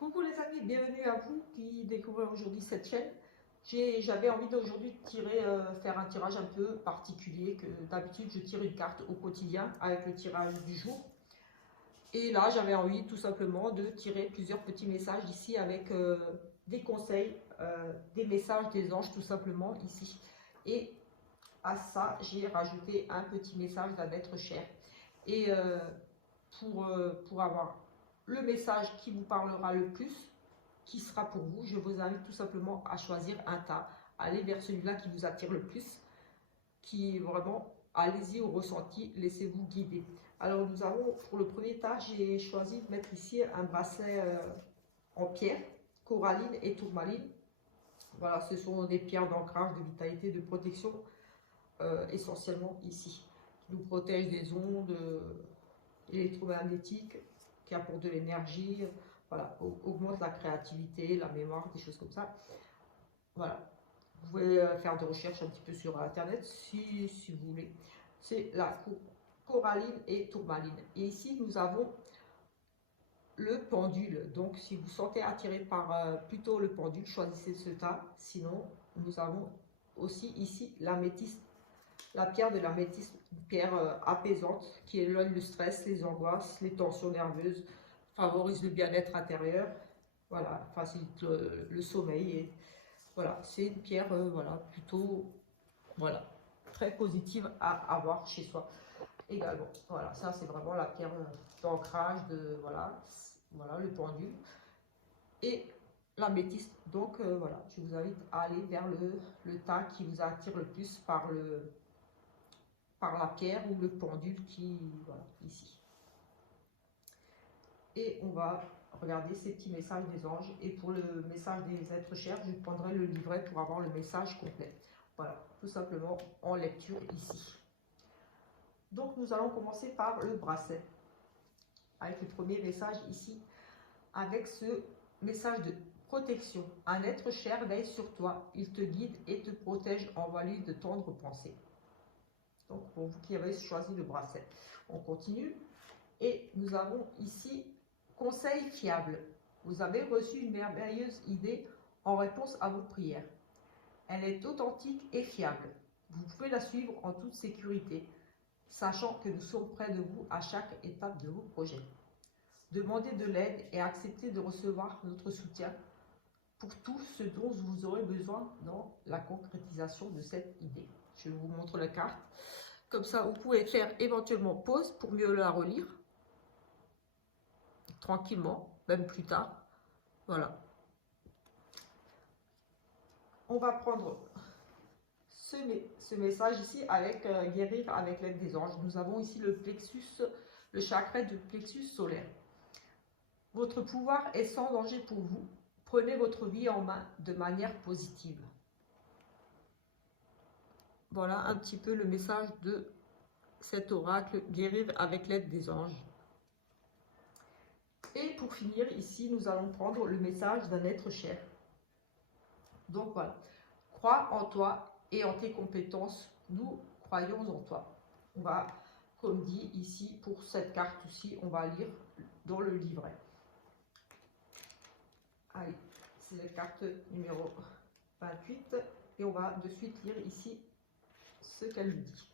Coucou les amis, bienvenue à vous qui découvrez aujourd'hui cette chaîne. J'avais envie d'aujourd'hui faire un tirage un peu particulier que d'habitude je tire une carte au quotidien avec le tirage du jour. Et là j'avais envie tout simplement de tirer plusieurs petits messages ici avec des conseils, des messages des anges tout simplement ici. Et à ça j'ai rajouté un petit message d'un être cher. Et pour avoir le message qui vous parlera le plus, qui sera pour vous, je vous invite tout simplement à choisir un tas. Allez vers celui-là qui vous attire le plus, qui vraiment, allez-y au ressenti, laissez-vous guider. Alors nous avons, pour le premier tas, j'ai choisi de mettre ici un bracelet en pierre, coralline et tourmaline. Voilà, ce sont des pierres d'ancrage, de vitalité, de protection, essentiellement ici, qui nous protègent des ondes électromagnétiques, qui apportent de l'énergie, voilà, augmente la créativité, la mémoire, des choses comme ça. Voilà, vous pouvez faire des recherches un petit peu sur internet si vous voulez. C'est la coralline et tourmaline. Et ici nous avons le pendule. Donc si vous sentez attiré par plutôt le pendule, choisissez ce tas. Sinon nous avons aussi ici l'améthyste. La pierre de l'améthyste, une pierre apaisante qui éloigne le stress, les angoisses, les tensions nerveuses, favorise le bien-être intérieur, voilà, facilite le sommeil. Et voilà, c'est une pierre voilà, plutôt voilà, très positive à avoir chez soi également. Voilà, ça c'est vraiment la pierre d'ancrage de voilà le pendule. Et l'améthyste, donc voilà, je vous invite à aller vers le tas qui vous attire le plus par la pierre ou le pendule qui, voilà, ici. Et on va regarder ces petits messages des anges. Et pour le message des êtres chers, je prendrai le livret pour avoir le message complet. Voilà, tout simplement en lecture ici. Donc nous allons commencer par le bracelet. Avec le premier message ici, avec ce message de protection. Un être cher veille sur toi, il te guide et te protège, envoie-lui de tendres pensées. Donc pour vous qui avez choisi le bracelet, on continue. Et nous avons ici conseil fiable. Vous avez reçu une merveilleuse idée en réponse à vos prières. Elle est authentique et fiable. Vous pouvez la suivre en toute sécurité, sachant que nous sommes près de vous à chaque étape de vos projets. Demandez de l'aide et acceptez de recevoir notre soutien pour tout ce dont vous aurez besoin dans la concrétisation de cette idée. Je vous montre la carte. Comme ça, vous pouvez faire éventuellement pause pour mieux la relire. Tranquillement, même plus tard. Voilà. On va prendre ce message ici avec guérir avec l'aide des anges. Nous avons ici le plexus, le chakra du plexus solaire. Votre pouvoir est sans danger pour vous. Prenez votre vie en main de manière positive. Voilà un petit peu le message de cet oracle, guérir avec l'aide des anges. Et pour finir, ici, nous allons prendre le message d'un être cher. Donc voilà, crois en toi et en tes compétences, nous croyons en toi. On va, comme dit ici, pour cette carte-ci, on va lire dans le livret. Allez, c'est la carte numéro 28 et on va de suite lire ici ce qu'elle nous dit.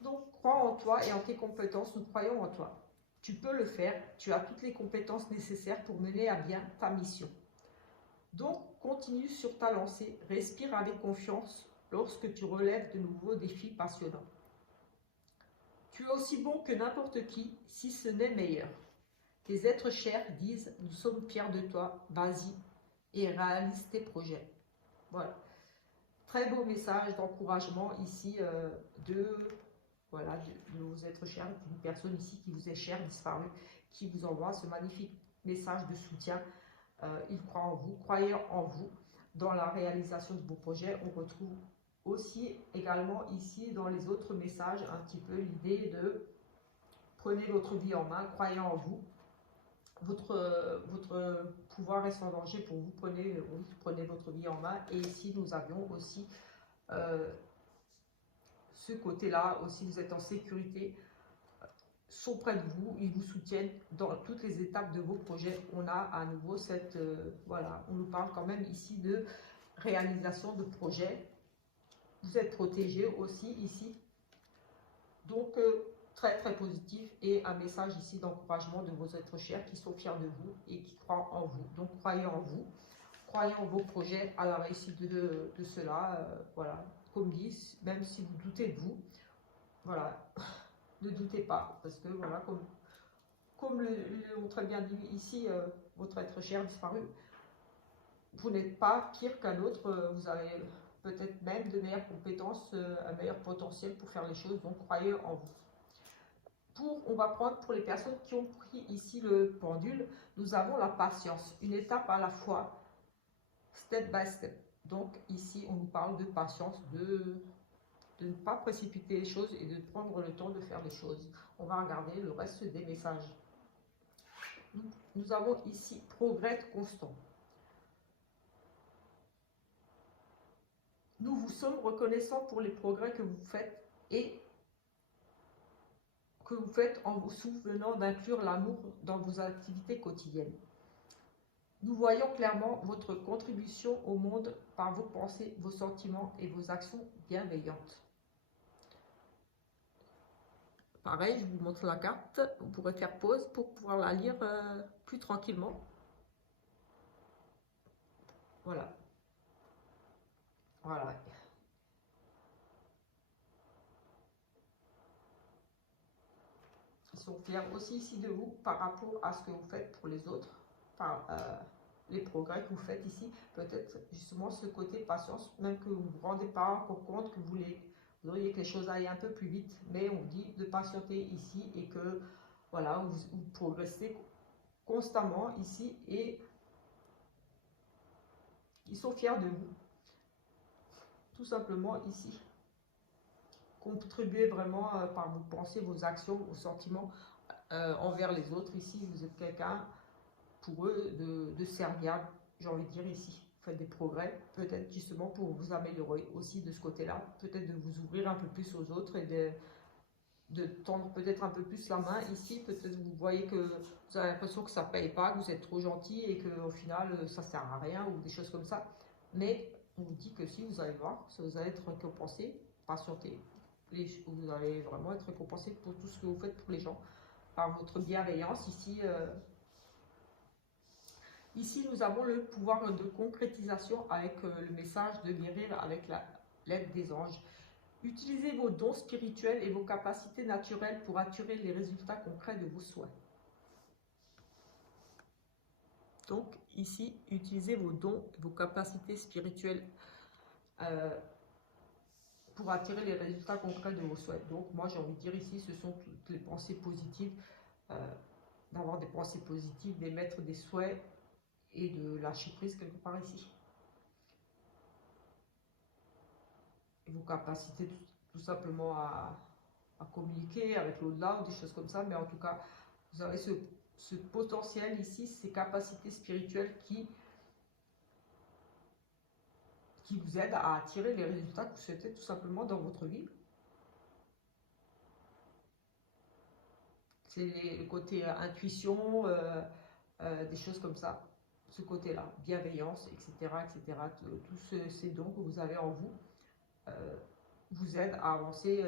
Donc, crois en toi et en tes compétences, nous croyons en toi. Tu peux le faire, tu as toutes les compétences nécessaires pour mener à bien ta mission. Donc, continue sur ta lancée, respire avec confiance lorsque tu relèves de nouveaux défis passionnants. Tu es aussi bon que n'importe qui, si ce n'est meilleur. Tes êtres chers disent, nous sommes fiers de toi, vas-y et réalise tes projets. Voilà. Très beau message d'encouragement ici de vos êtres chers, une personne ici qui vous est chère, disparue, qui vous envoie ce magnifique message de soutien. Il croit en vous, croyez en vous, dans la réalisation de vos projets. On retrouve aussi également ici dans les autres messages un petit peu l'idée de prenez votre vie en main, croyez en vous. Votre pouvoir est sans danger pour vous, prenez votre vie en main. Et ici nous avions aussi ce côté-là, aussi vous êtes en sécurité, sont près de vous, ils vous soutiennent dans toutes les étapes de vos projets. On a à nouveau cette, voilà, on nous parle quand même ici de réalisation de projets. Vous êtes protégé aussi ici. Donc, très très positif et un message ici d'encouragement de vos êtres chers qui sont fiers de vous et qui croient en vous. Donc, croyez en vous, croyez en vos projets, à la réussite de cela. Voilà, comme dit, même si vous doutez de vous, voilà, ne doutez pas, parce que voilà, comme l'ont très bien dit ici, votre être cher disparu, vous n'êtes pas pire qu'un autre, vous avez peut-être même de meilleures compétences, un meilleur potentiel pour faire les choses, donc croyez en vous. On va prendre pour les personnes qui ont pris ici le pendule, nous avons la patience, une étape à la fois, step by step. Donc ici, on nous parle de patience, de ne pas précipiter les choses et de prendre le temps de faire les choses. On va regarder le reste des messages. Nous avons ici progrès constant. Nous vous sommes reconnaissants pour les progrès que vous faites et que vous faites en vous souvenant d'inclure l'amour dans vos activités quotidiennes. Nous voyons clairement votre contribution au monde par vos pensées, vos sentiments et vos actions bienveillantes. Pareil, je vous montre la carte. Vous pourrez faire pause pour pouvoir la lire plus tranquillement. Voilà. Voilà. Ils sont fiers aussi ici de vous par rapport à ce que vous faites pour les autres, par les progrès que vous faites ici. Peut-être justement ce côté patience, même que vous ne vous rendez pas encore compte que vous auriez que les choses aillent un peu plus vite, mais on dit de patienter ici et que voilà, vous progressez constamment ici et ils sont fiers de vous. Tout simplement ici. Contribuez vraiment par vos pensées, vos actions, vos sentiments envers les autres. Ici, vous êtes quelqu'un pour eux de serviable, j'ai envie de dire ici. Vous faites des progrès, peut-être justement pour vous améliorer aussi de ce côté-là, peut-être de vous ouvrir un peu plus aux autres et de tendre peut-être un peu plus la main ici. Peut-être vous voyez que vous avez l'impression que ça ne paye pas, que vous êtes trop gentil et qu'au final ça ne sert à rien ou des choses comme ça. Mais on vous dit que si vous allez voir, vous allez être récompensé, patientez. Vous allez vraiment être récompensé pour tout ce que vous faites pour les gens, par votre bienveillance ici. Ici, nous avons le pouvoir de concrétisation avec le message de guérir avec l'aide des anges. Utilisez vos dons spirituels et vos capacités naturelles pour attirer les résultats concrets de vos souhaits. Donc, ici, utilisez vos dons et vos capacités spirituelles pour attirer les résultats concrets de vos souhaits. Donc, moi, j'ai envie de dire ici, ce sont toutes les pensées positives, d'avoir des pensées positives, d'émettre des souhaits et de lâcher prise quelque part ici. Et vos capacités tout simplement à communiquer avec l'au-delà ou des choses comme ça, mais en tout cas, vous avez ce potentiel ici, ces capacités spirituelles qui vous aident à attirer les résultats que vous souhaitez tout simplement dans votre vie. C'est le côté intuition, des choses comme ça, ce côté-là, bienveillance, etc., etc. Tous ces dons que vous avez en vous vous aident à avancer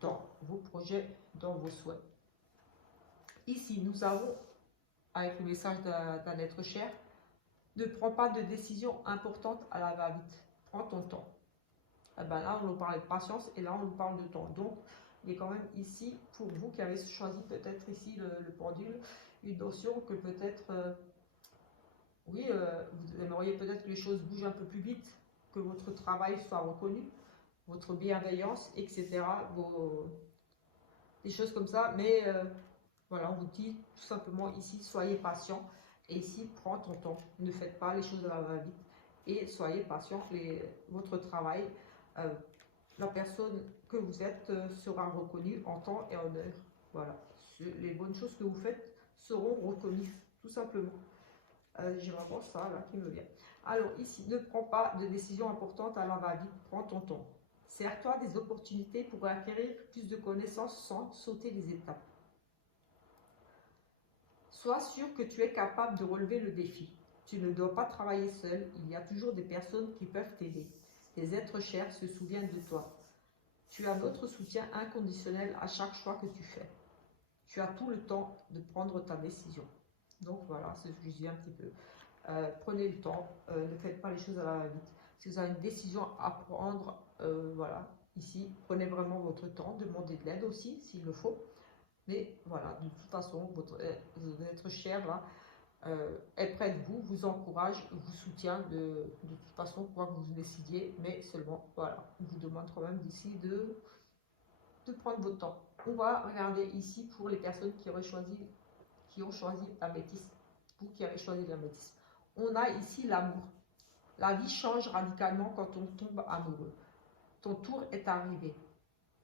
dans vos projets, dans vos souhaits. Ici, nous avons, avec le message d'un être cher, ne prends pas de décision importante à la va-vite. Prends ton temps. Et ben là, on nous parle de patience et là, on nous parle de temps. Donc, il est quand même ici, pour vous qui avez choisi peut-être ici le pendule, une notion que peut-être, oui, vous aimeriez peut-être que les choses bougent un peu plus vite, que votre travail soit reconnu, votre bienveillance, etc. Des choses comme ça, mais voilà, on vous dit tout simplement ici, soyez patient. Et ici, prends ton temps. Ne faites pas les choses à la va-vite. Et soyez patient. Votre travail, la personne que vous êtes sera reconnue en temps et en heure. Voilà. Les bonnes choses que vous faites seront reconnues, tout simplement. J'ai vraiment ça là qui me vient. Alors ici, ne prends pas de décision importante à la va-vite. Prends ton temps. Sers-toi des opportunités pour acquérir plus de connaissances sans sauter les étapes. Sois sûr que tu es capable de relever le défi. Tu ne dois pas travailler seul, il y a toujours des personnes qui peuvent t'aider. Tes êtres chers se souviennent de toi. Tu as notre soutien inconditionnel à chaque choix que tu fais. Tu as tout le temps de prendre ta décision. Donc voilà, c'est ce que je dis un petit peu. Prenez le temps, ne faites pas les choses à la va-vite. Si vous avez une décision à prendre, voilà, ici, prenez vraiment votre temps, demandez de l'aide aussi s'il le faut. Mais voilà, de toute façon, votre cher là est près de vous, vous encourage, vous soutient de toute façon, quoi que vous décidiez, mais seulement, voilà, on vous demande quand même d'ici de prendre votre temps. On va regarder ici pour les personnes qui ont choisi la métisse, vous qui avez choisi la métisse. On a ici l'amour. La vie change radicalement quand on tombe amoureux. Ton tour est arrivé.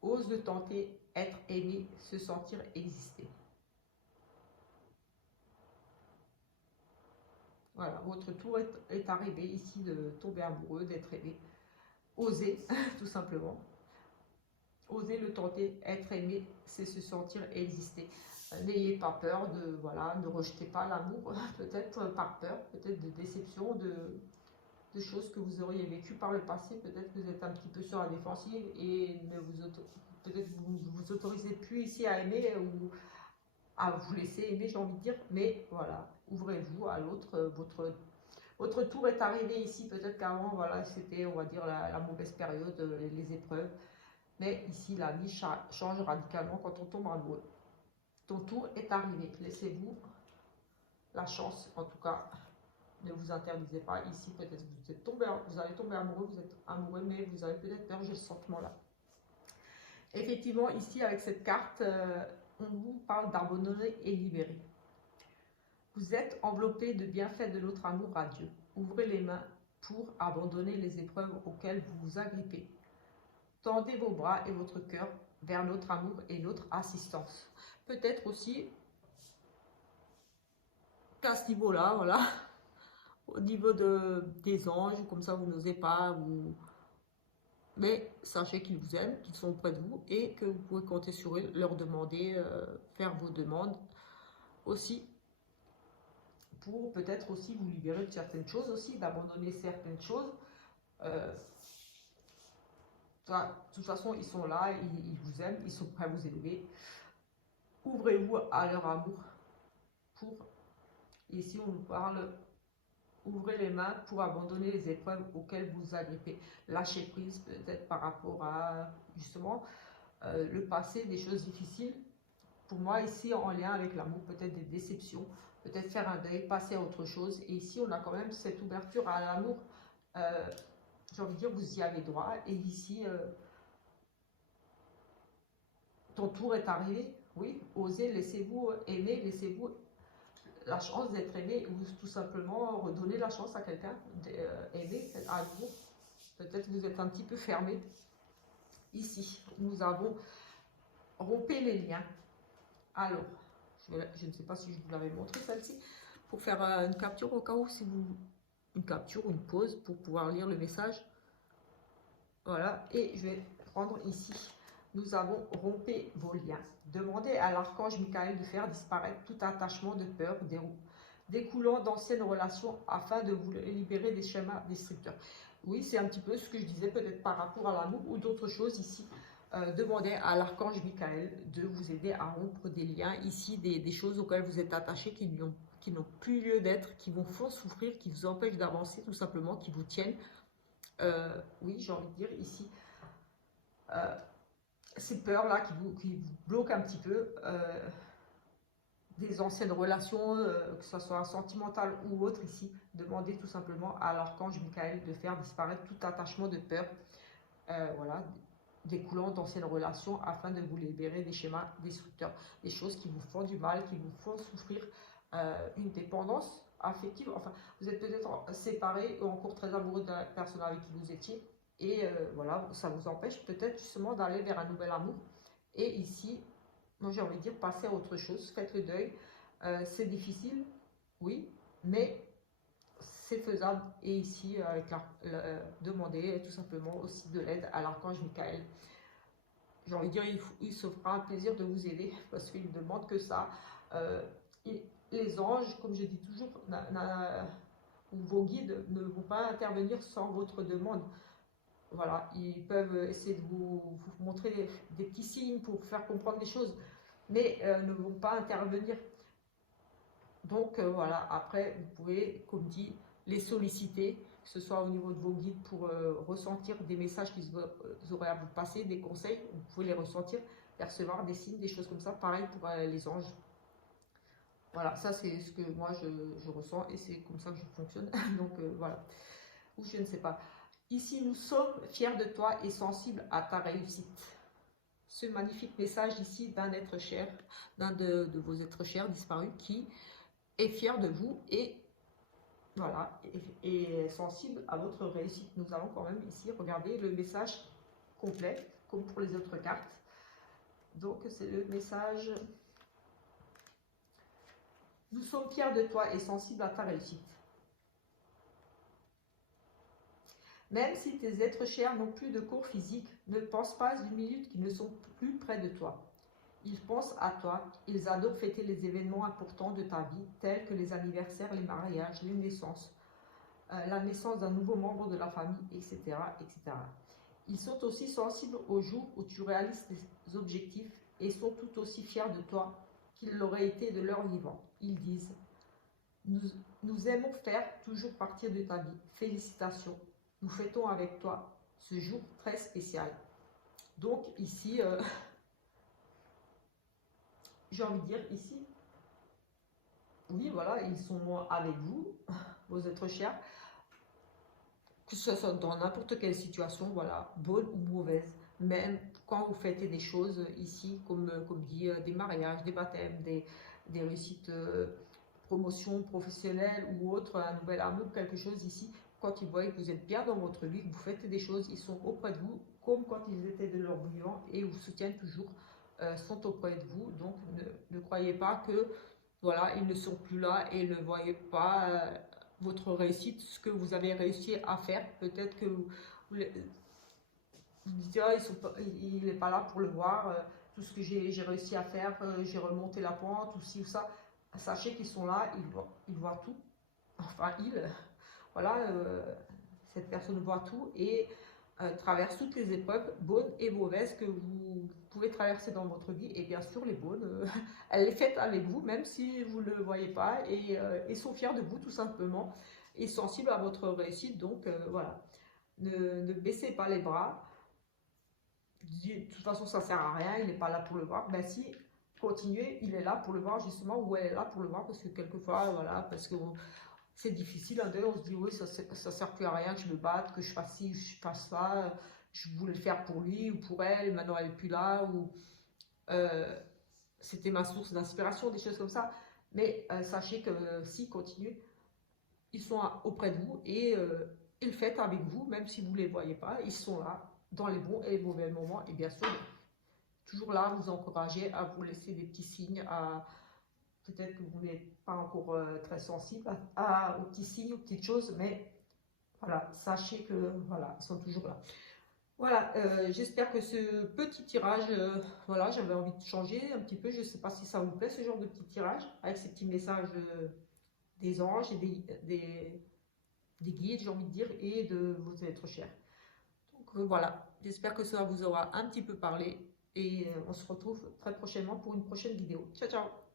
Ose de tenter, être aimé, se sentir exister. Voilà, votre tour est arrivé ici de tomber amoureux, d'être aimé. Osez, tout simplement. Osez le tenter, être aimé, c'est se sentir exister. N'ayez pas peur de, voilà, ne rejetez pas l'amour, peut-être par peur, peut-être de déception, de choses que vous auriez vécues par le passé. Peut-être que vous êtes un petit peu sur la défensive et peut-être vous vous autorisez plus ici à aimer ou à vous laisser aimer, j'ai envie de dire. Mais voilà, ouvrez-vous à l'autre. Votre tour est arrivé ici. Peut-être qu'avant, voilà, c'était, on va dire, la mauvaise période, les épreuves. Mais ici, la vie change radicalement quand on tombe amoureux. Ton tour est arrivé. Laissez-vous la chance, en tout cas. Ne vous interdisez pas. Ici, peut-être vous allez tomber amoureux, vous êtes amoureux, mais vous avez peut-être peur, j'ai ce sentiment-là. Effectivement, ici, avec cette carte, on vous parle d'abandonner et libérer. Vous êtes enveloppé de bienfaits de notre amour à Dieu. Ouvrez les mains pour abandonner les épreuves auxquelles vous vous agrippez. Tendez vos bras et votre cœur vers notre amour et notre assistance. Peut-être aussi qu'à ce niveau-là, voilà, au niveau des anges, comme ça vous n'osez pas, mais sachez qu'ils vous aiment, qu'ils sont près de vous et que vous pouvez compter sur eux, leur demander, faire vos demandes aussi, pour peut-être aussi vous libérer de certaines choses aussi, d'abandonner certaines choses. De toute façon, ils sont là, ils vous aiment, ils sont prêts à vous élever. Ouvrez-vous à leur amour. Ici, on nous parle, ouvrez les mains pour abandonner les épreuves auxquelles vous agrippez. Lâchez prise peut-être par rapport à, justement, le passé, des choses difficiles. Pour moi, ici, en lien avec l'amour, peut-être des déceptions, peut-être faire un deuil, passer à autre chose. Et ici, on a quand même cette ouverture à l'amour. J'ai envie de dire, vous y avez droit. Et ici, ton tour est arrivé. Oui, osez, laissez-vous aimer, laissez-vous la chance d'être aimé ou tout simplement redonner la chance à quelqu'un d'aimer à vous. Peut-être que vous êtes un petit peu fermé. Ici, nous avons rompé les liens. Alors, je ne sais pas si je vous l'avais montré celle-ci, pour faire une capture au cas où, si vous... Une capture ou une pause pour pouvoir lire le message. Voilà, et je vais prendre ici. Nous avons rompé vos liens. Demandez à l'archange Michael de faire disparaître tout attachement de peur découlant d'anciennes relations afin de vous libérer des schémas destructeurs. Oui, c'est un petit peu ce que je disais peut-être par rapport à l'amour ou d'autres choses ici. Demandez à l'archange Michael de vous aider à rompre des liens ici, des choses auxquelles vous êtes attachés qui n'ont plus lieu d'être, qui vous font souffrir, qui vous empêchent d'avancer tout simplement, qui vous tiennent. Oui, j'ai envie de dire ici, ces peurs-là qui vous bloquent un petit peu, des anciennes relations, que ce soit sentimentales ou autres ici, demandez tout simplement à l'archange Michael de faire disparaître tout attachement de peur, voilà, découlant d'anciennes relations afin de vous libérer des schémas destructeurs, des choses qui vous font du mal, qui vous font souffrir, une dépendance affective. Enfin, vous êtes peut-être séparés ou encore très amoureux de la personne avec qui vous étiez et voilà, ça vous empêche peut-être justement d'aller vers un nouvel amour. Et ici, moi j'ai envie de dire, passez à autre chose, faites le deuil. C'est difficile, oui, mais c'est faisable. Et ici, avec demandez tout simplement aussi de l'aide à l'archange Michael. J'ai envie de dire, il se fera un plaisir de vous aider parce qu'il ne demande que ça. les anges, comme je dis toujours, ou vos guides ne vont pas intervenir sans votre demande. Voilà, ils peuvent essayer de vous montrer des petits signes pour vous faire comprendre des choses, mais ne vont pas intervenir. Donc voilà, après, vous pouvez, comme dit, les solliciter, que ce soit au niveau de vos guides pour ressentir des messages qu'ils auraient à vous passer, des conseils, vous pouvez les ressentir, percevoir des signes, des choses comme ça. Pareil pour les anges. Voilà, ça c'est ce que moi je ressens et c'est comme ça que je fonctionne. Donc voilà, ou je ne sais pas. Ici, nous sommes fiers de toi et sensibles à ta réussite. Ce magnifique message ici d'un être cher, d'un de vos êtres chers disparus qui est fier de vous et voilà, et sensible à votre réussite. Nous allons quand même ici regarder le message complet, comme pour les autres cartes. Donc c'est le message: nous sommes fiers de toi et sensibles à ta réussite. Même si tes êtres chers n'ont plus de corps physique, ne pense pas une minute qu'ils ne sont plus près de toi. Ils pensent à toi, ils adorent fêter les événements importants de ta vie, tels que les anniversaires, les mariages, les naissances, la naissance d'un nouveau membre de la famille, etc., etc. Ils sont aussi sensibles au jour où tu réalises tes objectifs et sont tout aussi fiers de toi qu'ils l'auraient été de leur vivant. Ils disent: nous aimons faire toujours partir de ta vie. Félicitations. Nous fêtons avec toi ce jour très spécial. Donc ici, j'ai envie de dire ici, oui, voilà, ils sont avec vous, vos êtres chers, que ce soit dans n'importe quelle situation, voilà, bonne ou mauvaise. Même quand vous fêtez des choses ici, comme dit, des mariages, des baptêmes, des réussites, promotions professionnelles ou autres, un nouvel amour, quelque chose ici, quand ils voient que vous êtes bien dans votre vie, que vous faites des choses, ils sont auprès de vous, comme quand ils étaient de leur vivant et vous soutiennent toujours, sont auprès de vous. Donc ne croyez pas que voilà, ils ne sont plus là et ne voyez pas votre réussite, ce que vous avez réussi à faire. Peut-être que vous dites: ah, il n'est pas là pour le voir, tout ce que j'ai réussi à faire, j'ai remonté la pente ou ci ou ça. Sachez qu'ils sont là, ils voient tout. Enfin, voilà, cette personne voit tout et traverse toutes les épreuves, bonnes et mauvaises, que vous pouvez traverser dans votre vie. Et bien sûr, les bonnes, elle les fait avec vous, même si vous ne le voyez pas, et sont fiers de vous tout simplement, et sensibles à votre réussite. Donc voilà, ne baissez pas les bras. De toute façon, ça sert à rien, il n'est pas là pour le voir. Ben si, continuez, il est là pour le voir justement, ou elle est là pour le voir, parce que quelquefois, voilà, parce que c'est difficile, hein, on se dit: oui, ça sert plus à rien que je me batte, que je fasse ci, je fasse ça, je voulais le faire pour lui ou pour elle, maintenant elle n'est plus là, ou euh, c'était ma source d'inspiration, des choses comme ça. Mais sachez que si, continuez, ils sont auprès de vous et ils fêtent avec vous, même si vous ne les voyez pas, ils sont là dans les bons et les mauvais moments, et bien sûr, toujours là, vous encourager à vous laisser des petits signes, à peut-être que vous n'êtes pas encore très sensible aux petits signes, aux petites choses, mais voilà, sachez que voilà, ils sont toujours là. Voilà, j'espère que ce petit tirage, voilà, j'avais envie de changer un petit peu. Je ne sais pas si ça vous plaît, ce genre de petit tirage, avec ces petits messages des anges et des guides, j'ai envie de dire, et de vos êtres chers. Donc voilà, j'espère que ça vous aura un petit peu parlé, et on se retrouve très prochainement pour une prochaine vidéo. Ciao, ciao!